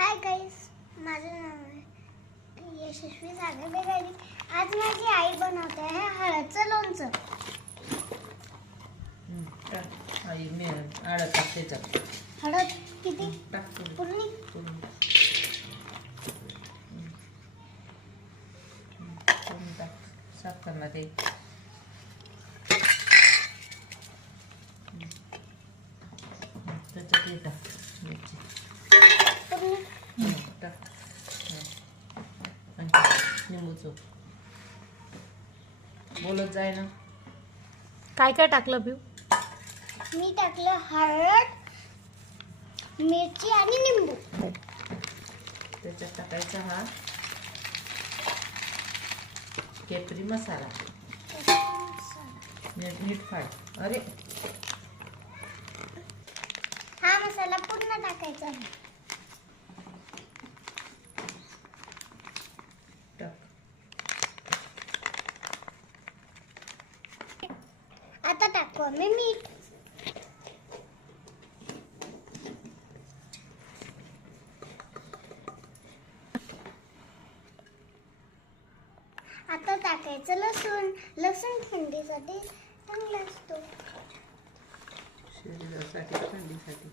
Hi guys, माझं नाव आहे यशस्वी सागर बेगारी. आज माझी आई बनवते आहे हळदचं लोणचं. आई मी हळद टाकते त्यात. हळद किती टाकते पूर्ण? साखरला ते त्याच्यात हे टाक मिरची पूर्ण टाक आणि लिंबूचं बोलत जाय ना. काय काय टाकलं पिऊ? मी टाकलं हळद, मिरची आणि लिंबू. त्याच्यात टाकायचा हा केपरी मसाला, मीठ फाड. अरे हा मसाला पूर्ण टाकायचा आहे. टाक. आता टाकू आम्ही मीठ. आता टाकायचं लसूण. लसूण थंडीसाठी चांगला असतो. शरीरासाठी थंडीसाठी